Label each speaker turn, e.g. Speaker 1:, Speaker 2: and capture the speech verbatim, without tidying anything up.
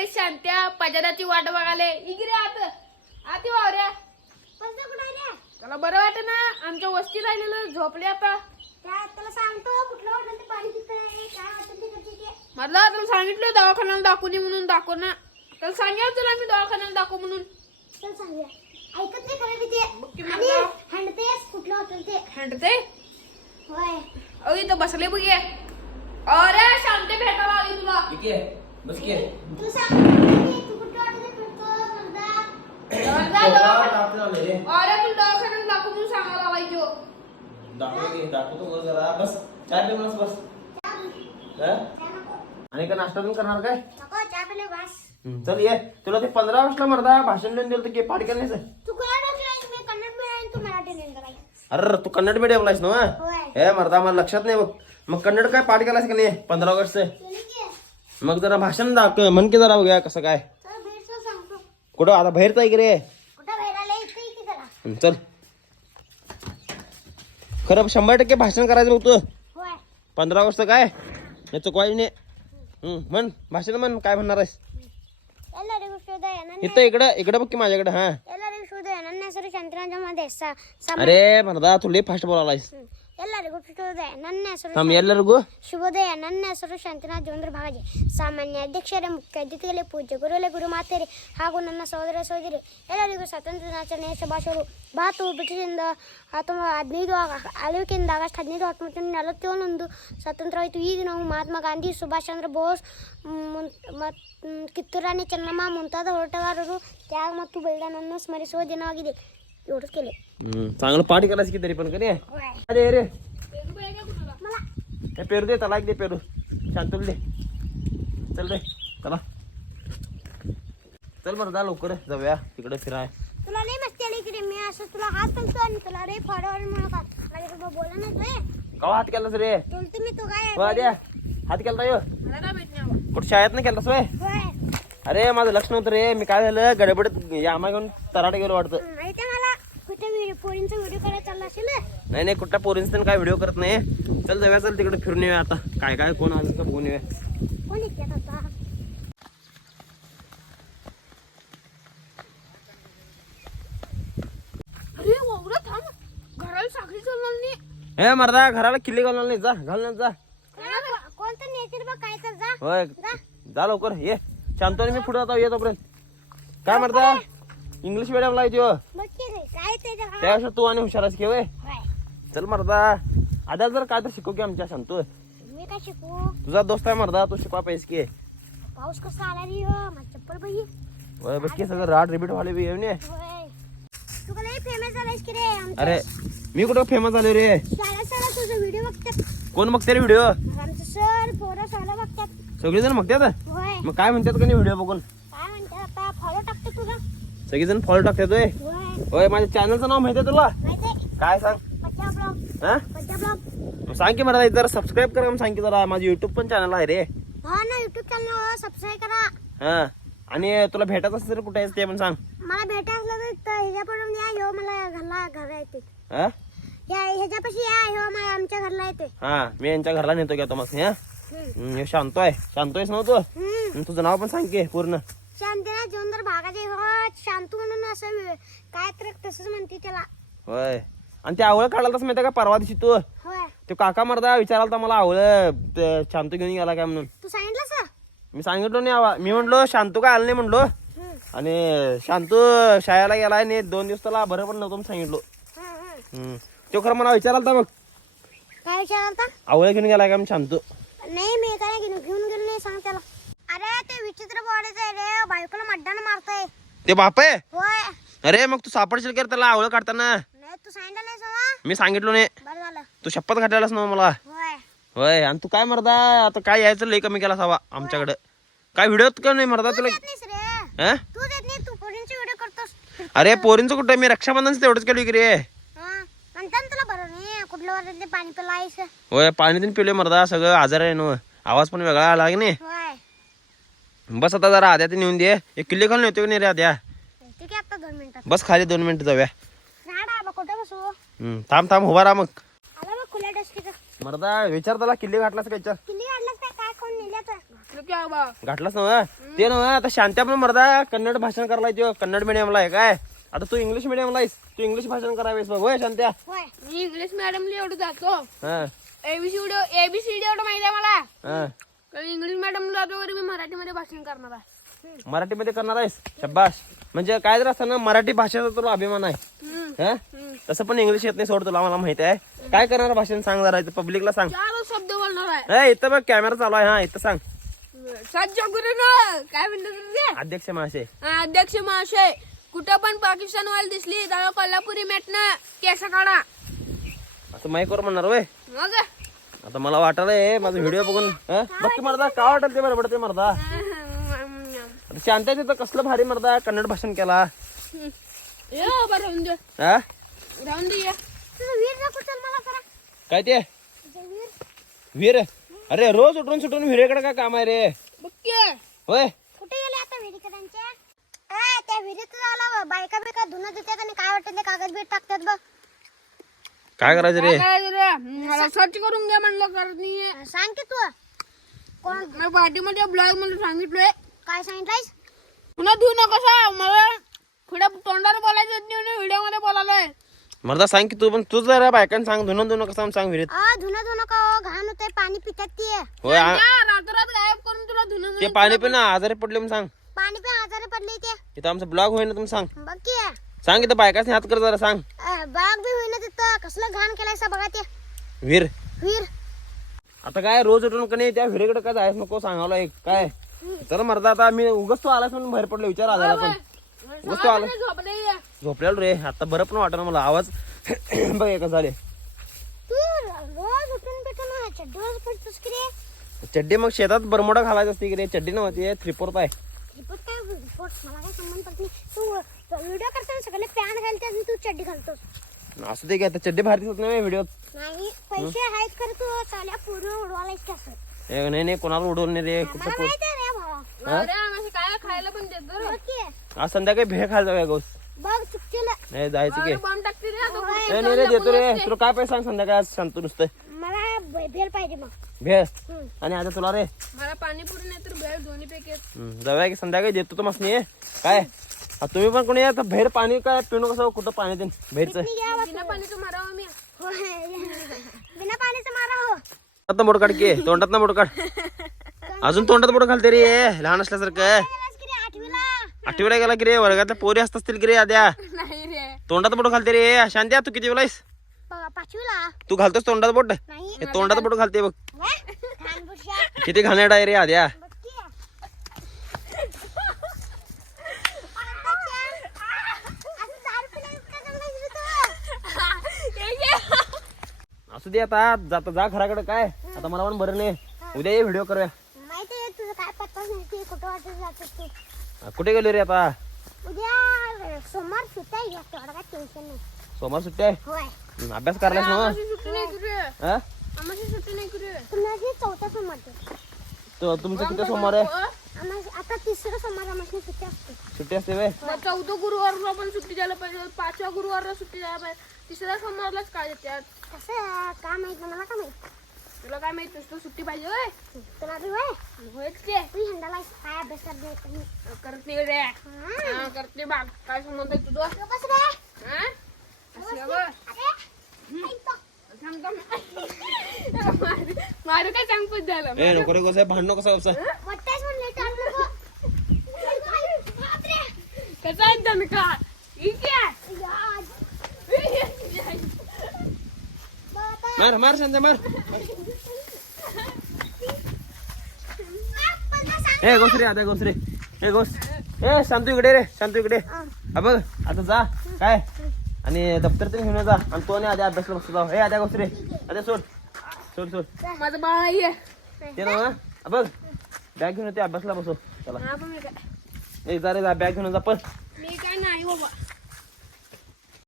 Speaker 1: अरे शांत्या पजाराची वाट बघाले इकडे आत आती वावऱ्या त्याला बरं वाटत ना आमच्या वस्ती राहिलेलं झोपले आता
Speaker 2: त्याला सांगतो कुठलं हॉटेल ते पाणी पितंय काय हॉटेल ते करते ते
Speaker 1: मला तुला सांगितलं दवाखान्याला दाखवू नये म्हणून दाखव ना त्याला सांगितलं तुला मी दवाखान्याला दाखव म्हणून
Speaker 2: चल सांगूया ऐकत नाही खरं ते
Speaker 1: बघ की
Speaker 2: आणि
Speaker 1: मला.
Speaker 2: हंडतेस कुठलं हॉटेल ते
Speaker 1: हंडते
Speaker 2: होय
Speaker 1: अहो इथं बसले बघ ये अरे शांते भेटायला आली तुला
Speaker 3: ठीक आहे बस की
Speaker 2: तू सांग तू कुठलं हॉटेल ते पितो म्हणता
Speaker 1: जा दवाखान्यात.
Speaker 3: दाखवून आले रे
Speaker 1: अरे तू दवाखान्याला दाखव म्हणून सांगायला लावायचो
Speaker 3: दाखवतो की दाखवतो गं जरा बस चार दिवस बस हं? आणि का नाश्ता पण करणार काय
Speaker 2: नको चहा पिले बस
Speaker 3: हं, चल ये तुला ते पंधरा ऑगस्टला मर्दा भाषण लिहून दिलं की पाठ केलं नाही
Speaker 2: तू कोणा डोकलाय मी कन्नड मिळाली तू मराठी नेंदर आहे
Speaker 3: अरे तू कन्नड मीडियमला आहेस ना
Speaker 2: होय
Speaker 3: हे मर्दा मला लक्षात नाही बघ मग कन्नड काय पाठ केलास का नाही पंधरा ऑगस्ट
Speaker 2: केली की
Speaker 3: मग जरा भाषण दाखव म्हण की जरा बघूया कसं काय
Speaker 2: चल भेटचं सांगतो
Speaker 3: कुठं आता बाहेरच आहे की रे
Speaker 2: कुठं भेटायला येते की जरा
Speaker 3: हं, चल खरं शंभर टक्के भाषण करायचं बघ तू
Speaker 2: होय
Speaker 3: पंधरा ऑगस्ट काय हे चुकवायची नाही हं, म्हण भाषण म्हण काय म्हणणार आहेस
Speaker 2: ಎಲ್ಲರಿಗೂ ಶುದ್ಧ
Speaker 3: इथं इकडं इकडं बघ की माझ्याकडे हा
Speaker 2: ಎಲ್ಲರಿಗೂ ಶುದ್ಧ ನನ್ನ ಹೆಸರು ಚಂದ್ರರಾಜ ಸ
Speaker 3: अरे म्हणता तू लई फास्ट बोलायलायस
Speaker 2: ಎಲ್ಲರಿಗೂ ಶುಭೋದಯ ನನ್ನ ಹೆಸರು
Speaker 3: थांब ಎಲ್ಲರಿಗೂ
Speaker 2: ಶುಭೋದಯ ನನ್ನ ಹೆಸರು ಶಾಂತಿನಾಥ್ ಜೋಂದ್ರ ಭಾಗಜಿ ಸಾಮಾನ್ಯ ಅಧ್ಯಕ್ಷರೇ ಮುಖ್ಯ ಅತಿಥಿಗಳೇ ಪೂಜ್ಯ ಗುರುಗಳೇ ಗುರು ಮಾತೆಯರೇ ಹಾಗೂ ನನ್ನ ಸಹೋದರ ಸಹೋದರಿ ಎಲ್ಲರಿಗೂ ಸ್ವಾತಂತ್ರ್ಯ ದಿನಾಚರಣೆಯ ಶುಭಾಶಯಗಳು ಭಾರತವು ಬ್ರಿಟಿಷರಿಂದ ಹತ್ತೊಂಬತ್ತು ಹದಿನೈದು ಆಳ್ವಿಕೆಯಿಂದ ಆಗಸ್ಟ್ ಹದಿನೈದು ಹತ್ತೊಂಬತ್ತು ನೂರ ನಲವತ್ತೇಳೊಂದು ಸ್ವಾತಂತ್ರ್ಯವಾಯಿತು ಈ ದಿನವು ಮಹಾತ್ಮ ಗಾಂಧಿ ಸುಭಾಷ್ ಚಂದ್ರ ಬೋಸ್ ಮತ್ತು ಕಿತ್ತೂರು ರಾಣಿ ಚೆನ್ನಮ್ಮ ಮುಂತಾದ ಹೋರಾಟಗಾರರು ತ್ಯಾಗ ಮತ್ತು ಬಲಿದಾನವನ್ನು ಸ್ಮರಿಸುವ ದಿನವಾಗಿದೆ एवढंच केले
Speaker 3: हं, चांगलं पाठ करायचं की तरी पण कधी अरे रे
Speaker 2: मला
Speaker 3: हे पेरू दे त्याला एक दे पेरू शांतुल दे चल रे चला चल बरं जा लवकर जाऊया तिकडे फिराय
Speaker 2: तुला लई मस्ती आली की रे मी असं तुला हात सांगतो आणि तुला रे फॉरवर्ड म्हणतात माझ्या तुला बोला नाही रे
Speaker 3: कवा हात केलास रे
Speaker 2: बोलतो मी तू काय
Speaker 3: वा द्या हात केला यो
Speaker 1: मला काय माहित नाही बाबा.
Speaker 3: कुठं शाळेत नाही केलास वय
Speaker 2: होय
Speaker 3: अरे माझं लक्ष नव्हतं रे मी काय झालं गडबडीत यामा घेऊन तराटे गेलो वाटतं
Speaker 2: माहिती आहे मला कुठे व्हिडिओ पोरींचा व्हिडिओ करायला चालला असेल
Speaker 3: नाही नाही कुठल्या पोरींचं काय व्हिडिओ करत नाही चल जाऊया चल तिकडे फिरून येऊया आता काय काय कोण आलं का बघून येऊया
Speaker 2: कोण येते आता
Speaker 1: अरे वावरा थांब घराला साखळी चालणार नाही
Speaker 3: हे मर्दा घराला किल्ली घालणार नाही जा घालणार जा
Speaker 2: कोणतं नेतील बघ काय तर जा
Speaker 3: होय जा लवकर ये शांतोनी मी पुढे आता येतोपर्यंत काय मर्दा इंग्लिश मिडियमला येतो
Speaker 2: बघ की रे काय ते ते हा.
Speaker 3: त्यापेक्षा तू आणि हुशारच की वय
Speaker 2: होय
Speaker 3: चल मर्दा आधा जर काय तर शिकू की आमच्या शांतो
Speaker 2: मी काय शिकू
Speaker 3: तुझा दोस्त आहे मर्दा तू शिकवा पाहिजे की
Speaker 2: पाऊस कसा आला रे हो माझी चप्पल बाई
Speaker 3: होय बघ की सगळं राड रिपीट व्हायला बी येऊन ये
Speaker 2: होय तू का लई फेमस झालायस की रे आमच्या
Speaker 3: अरे मी कुठं फेमस झालो रे
Speaker 2: शाळा शाळा तुझा व्हिडिओ बघतात
Speaker 3: कोण बघते रे व्हिडिओ
Speaker 2: आमचं सर पोरं शाळा बघतात
Speaker 3: सगळेजण बघतात
Speaker 2: होय
Speaker 3: मग काय म्हणतात का नाही व्हिडिओ बघून
Speaker 2: काय म्हणतात आता फॉलो टाकतो तुला
Speaker 3: सगळेजण फॉलो टाकतात होय
Speaker 2: होय
Speaker 3: होय माझ्या चॅनलचं नाव माहिती आहे तुला
Speaker 2: माहिती
Speaker 3: काय सांग
Speaker 2: पच्चा ब्लॉग
Speaker 3: हा
Speaker 2: पच्चा ब्लॉग
Speaker 3: मग सांग की मला जरा सबस्क्राईब करा मग सांग की जरा माझं युट्यूब पण चॅनल आहे रे
Speaker 2: हा ना युट्यूब चॅनल सबस्क्राईब करा
Speaker 3: हा आणि तुला भेटायचं असेल तर कुठे आहेस ते पण सांग
Speaker 2: मला भेटायचं असलं तर ह्याच्याकडून या ह्यो मला घरला घरला येते
Speaker 3: हा
Speaker 2: या ह्याच्यापाशी या ह्यो मला आमच्या घरला येते
Speaker 3: हा मी यांच्या घरला नेतो की आता मग हा
Speaker 2: हम्म.
Speaker 3: हम्म, हे शांतो आहे शांतो आहेस नव्हतं
Speaker 2: हम्म.
Speaker 3: तुझं नाव पण सांग की पूर्ण
Speaker 2: शांतीनाथ जोंदर भागाचे हो शांतू म्हणून असं वे- काय तर तसंच म्हणते त्याला
Speaker 3: होय आणि ते आवळ काढायला माहिती का परवा दिवशी तू
Speaker 2: होय
Speaker 3: तो काका मरदा विचारायला तर मला आवळ ते शांतू घेऊन गेला काय म्हणून
Speaker 2: तू सांगितलं सर
Speaker 3: मी सांगितलो नाही आवा मी म्हणलो शांतू काय आलं नाही म्हणलो आणि शांतू शाळेला गेलाय नाही दोन दिवस त्याला बरं पण नव्हतं म्हणून सांगितलो हम्म. तो खरं मला विचारायला तर बघ
Speaker 2: काय विचाराल
Speaker 3: आवळ घेऊन गेलाय का म्हणून शांतू
Speaker 2: नाही मी काय घेऊन घेऊन गेलो नाही सांग त्याला अरे ते विचित्र बॉडीच आहे रे बायकोला मड्डानं मारतोय
Speaker 3: ते बाप आहे
Speaker 2: होय
Speaker 3: अरे मग तू सापडशील कर त्याला आवळ काढताना
Speaker 2: नाही तू सांगितलं नाही सवा
Speaker 3: मी सांगितलो नाही
Speaker 2: बरं झालं
Speaker 3: तू शपथ घातलेलास ना मला
Speaker 2: होय
Speaker 3: होय आणि तू काय मरदा आता काय यायचं लय कमी केला हवा आमच्याकडे काय व्हिडिओ का नाही मरदा
Speaker 2: तू
Speaker 3: तुला
Speaker 2: देत नाहीस रे
Speaker 3: हा
Speaker 2: तू देत नाही तू पोरींचे व्हिडिओ करतोस
Speaker 3: अरे पोरींचं कुठं मी रक्षाबंधनच तेवढंच केलं की रे
Speaker 2: हा म्हणतात ना तुला बरं नाही कुठलं वाटत ते पाणी पिलायस
Speaker 3: होय पाणी तीन पिलोय मरदा सगळं आजार आहे ना आवाज पण वेगळा आला की नाही
Speaker 2: होय
Speaker 3: बस आता जरा आद्या ते नेऊन दे एक किल्ले खाली नेतो की नाही रे आद्या
Speaker 2: ठीक आहे आता दोन मिनिटात
Speaker 3: बस खाली दोन मिनिटं जाऊया
Speaker 2: राडा बा कुठे बसू
Speaker 3: हम्म, थांब थांब उभा राहा मग
Speaker 2: आला बघ खुल्या डस्टीचं
Speaker 3: मरदा विचार त्याला किल्ले घातलास का विचार
Speaker 2: किल्ली काढलास काय काय कोण नेल्याचं
Speaker 1: घातलं की आबा.
Speaker 3: घातलास ना ते ना आता शांत्या पण मर्दा कन्नड भाषण करायला तो कन्नड मिडियमला आहे काय आता तू इंग्लिश मिडियमला आहेस तू इंग्लिश भाषण करावेस बघ होय शांत्या
Speaker 2: होय
Speaker 1: मी इंग्लिश मॅडमला एवढं जातो.
Speaker 3: हा
Speaker 1: एबीसीडी एबीसीडी एवढं माहिती आहे मला.
Speaker 3: हा
Speaker 1: कारण इंग्लिश मॅडमला जातो वरी मी मराठीमध्ये भाषण करणार आहे.
Speaker 3: मराठीमध्ये करणार आहेस शब्बाश म्हणजे काय जर असं ना मराठी भाषेचा तुला अभिमान आहे
Speaker 1: हम्म.
Speaker 3: हा तसं पण इंग्लिश येत नाही सोड तुला मला माहिती आहे काय करणार भाषण सांग जरा पब्लिकला सांग
Speaker 1: चार शब्द बोलणार आहे.
Speaker 3: ए इथं बघ कॅमेरा चालू आहे हा इथं सांग
Speaker 1: सज्ज गुरु ना काय म्हणतात ते?
Speaker 3: अध्यक्ष महाशय
Speaker 1: हा, अध्यक्ष महाशय कुठं पण पाकिस्तान वाली दिसली त्याला कोल्हापुरी मॅटनं केस काढा.
Speaker 3: असं माईकवर म्हणणार होय
Speaker 1: मग
Speaker 3: आता मला वाटलंय माझा व्हिडिओ बघून हा? बघ की मर्दा का वाटल ते बरोबर ते मर्दा आता शांत तिथं कसलं भारी मर्दा कन्नड भाषण केला
Speaker 1: ये बाबा राहून दे
Speaker 3: हा
Speaker 1: राहून दे ये.
Speaker 2: तुझं वीर दाखव चल मला करा
Speaker 3: काय ते
Speaker 2: तुझं वीर
Speaker 3: वीर अरे रोज उठून सुटून विहिरेकडे काय काम आहे रे
Speaker 1: बघ की.
Speaker 3: होय
Speaker 2: कुठे गेले आता विहिरीकडांच्या ए त्या विहिरीत झाला बायका बिका धुणं देतात आणि काय वाटतं ते कागद बीट टाकतात बघ
Speaker 3: काय करायचं रे
Speaker 1: काय करायचं रे? मला सर्च करून घ्या म्हणलं करत नाहीये.
Speaker 2: सांग की तू कोण
Speaker 1: मी पाठीमध्ये ब्लॉग मध्ये सांगितलंय
Speaker 2: काय सांगितलंयस
Speaker 1: पुन्हा धुऊ नकोसा मला पुढे तोंडावर बोलायचं येत नाही व्हिडिओ मध्ये बोलायलोय.
Speaker 3: मर्दा सांग की तू पण तूच जरा बायकांना सांग धुणं धुणं कसं सांग विहिरीत
Speaker 2: आ धुणं धुणं का हो, घाण होतंय पाणी पितात ती
Speaker 3: होय आ-
Speaker 1: त्या रातोरात गायब करून तुला धुणं
Speaker 3: ते पाणी पिणं आजारी पडले म्हणून सांग
Speaker 2: पाणी पिऊन आजारी पडले ते
Speaker 3: इथं आमचा ब्लॉग होईना तुम्ही सांग
Speaker 2: बघ की
Speaker 3: सांग इथं बायकाच हात कर जरा सांग
Speaker 2: अ, बाग बी होईना तिथं कसलं घाण केलायसा बघा ते
Speaker 3: वीर
Speaker 2: वीर
Speaker 3: आता काय रोज उठून का नाही त्या विहिरीकडे काय जायचं नको सांगावलं एक काय तर मर्दा आता मी उगच तू आलास म्हणून बाहेर पडलो विचार आला पण उगच तू आला
Speaker 1: झोपले
Speaker 3: झोपलेलो रे आता बरं पण वाटत मला आवाज बघ एका झाले
Speaker 2: तू रोज उठून पेटून चड्डीवर पडतोस की रे
Speaker 3: चड्डी मग शेतात बरमोडा घालायचं असते की रे चड्डी नव्हती थ्री फोर्थ आहे
Speaker 2: रिपोर्ट काय रिपोर्ट मला काय संबंध पडत नाही तू व्हिडिओ करताना सगळे पॅन्ट घालतेस आणि तू चड्डी घालतोस
Speaker 3: असू दे की आता चड्डी भारी दिसत नाही व्हिडिओ
Speaker 2: नाही पैसे आहेत खरं तू चाल्या पूर्ण उडवायलाच कसं
Speaker 3: नाही नाही कोणाला उडवून नाही रे कुठं
Speaker 2: मला
Speaker 3: पो-
Speaker 2: माहित आहे रे भावा
Speaker 1: अरे आम्ही काय खायला पण देतो रे.
Speaker 2: बघ की
Speaker 3: आज संध्याकाळी भेळ खायला जाऊया गोस
Speaker 2: बघ चुकतील
Speaker 3: नाही जायचं की
Speaker 1: अरे बॉम्ब टाकते रे आता.
Speaker 3: नाही नाही रे देतो रे तुला काय पैसे सांग संध्याकाळी आज शांत नुसतं
Speaker 2: मला भे- भेल पाहिजे मग
Speaker 3: भेळ
Speaker 2: हम्म.
Speaker 3: आणि आता तुला रे
Speaker 1: मला पाणीपुरी नाही तर भेळ दोन्ही पैकी एक.
Speaker 3: हम्म, जाऊया की संध्याकाळी देतो तो मस्त काय आ, तुम्ही पण कोणी आता भेळ पाणी काय पिणू कसं कुठं पाणी देईन भेळचं
Speaker 2: मी घ्या
Speaker 1: बिना पाणीचं मारावं मी.
Speaker 2: होय. बिना पाण्याचं मारा हो
Speaker 3: आता मोड काढ की तोंडात ना मोड काढ अजून तोंडात मोड घालते रे लहान असल्यासारखं
Speaker 2: गेलास की रे आठवीला
Speaker 3: आठवीला गेला की रे वर्गातल्या पोरी असत असतील की रे आद्या
Speaker 1: नाही रे
Speaker 3: तोंडात बोट घालते रे शांत्या तू किती वेळास
Speaker 2: प- पाचवीला
Speaker 3: तू घालतोस तोंडात बोट
Speaker 2: नाही
Speaker 3: हे तोंडात बोट घालते बघ
Speaker 2: व्हय? घाण बुरशा.
Speaker 3: किती घाणेरडा आहे रे आद्या
Speaker 2: बघ की. आताच्या- असं दारू पिल्यावर काय चांगलं दिसलं तू?
Speaker 1: हे घे.
Speaker 3: असू दे आता जाता जा घराकडे काय आता मला पण बरं नाही उद्या ये व्हिडिओ करूया
Speaker 2: माहिती आहे तुझं काय पत्ताच नाही की कुठं वाटत जातोस तू
Speaker 3: आ, कुठे गेलो रे आता
Speaker 2: उद्या सोमवार सुट्ट्या आहे तेवढं काय टेन्शन नाही
Speaker 3: सोमवार सुट्टी आहे
Speaker 2: होय
Speaker 3: हम्म, अभ्यास करायलास ना
Speaker 1: आम्हाची सुट्टी नाही करू रे.
Speaker 3: हा
Speaker 1: आम्हाची सुट्टी नाही करू रे.
Speaker 2: तुम्हाला चौथा सोमवार ते.
Speaker 3: तो तुमचं किती सोमवार आहे
Speaker 2: आम्हाला आता तिसरं सोमवार आम्हाला सुट्टी असते
Speaker 3: सुट्टी असते वे
Speaker 1: मग चौथं गुरुवारला पण सुट्टी द्यायला पाहिजे पाचव्या गुरुवारला सुट्टी द्यायला पाहिजे तिसऱ्या सोमवारलाच काय देतात
Speaker 2: कसं काय माहित नाही मला का माहित
Speaker 1: तुला काय माहित तुला सुट्टी पाहिजे होय
Speaker 2: तुला बी होय
Speaker 1: होयच ते
Speaker 2: तू हिंडाला काय अभ्यास करत नाही
Speaker 1: करत नाही रे हा, करते बाग काय संबंध आहे तुझं
Speaker 2: बस रे
Speaker 1: हा? असं बघ.
Speaker 2: अरे ऐक
Speaker 1: थांब, थांब. मारू- मारू काय सांग पण झालं
Speaker 3: ए नको रे कसं भांडणं कसं कसं
Speaker 2: वाटतंयच म्हणलं तर नको बापरे
Speaker 1: कसं आहे दणका इथे आहे.
Speaker 2: यार बाबा
Speaker 3: मार मार शांत्या मार ए गोस रे आता गोस रे ए गोस ए शांतू इकडे रे शांतू इकडे हा बघ आता जा काय आणि दप्तर तरी घेऊन ये जा आणि तो नाही आद्या अभ्यासला बसतो जाऊ ए आद्या गोस रे आद्या सोड सोड सोड
Speaker 1: माझं बाळ आहे
Speaker 3: ते ना हा बघ बॅग घेऊन येते अभ्यासला बसो चला
Speaker 1: हा पण मी काय
Speaker 3: ए जा रे जा बॅग घेऊन जा पण
Speaker 1: मी काय नाही बाबा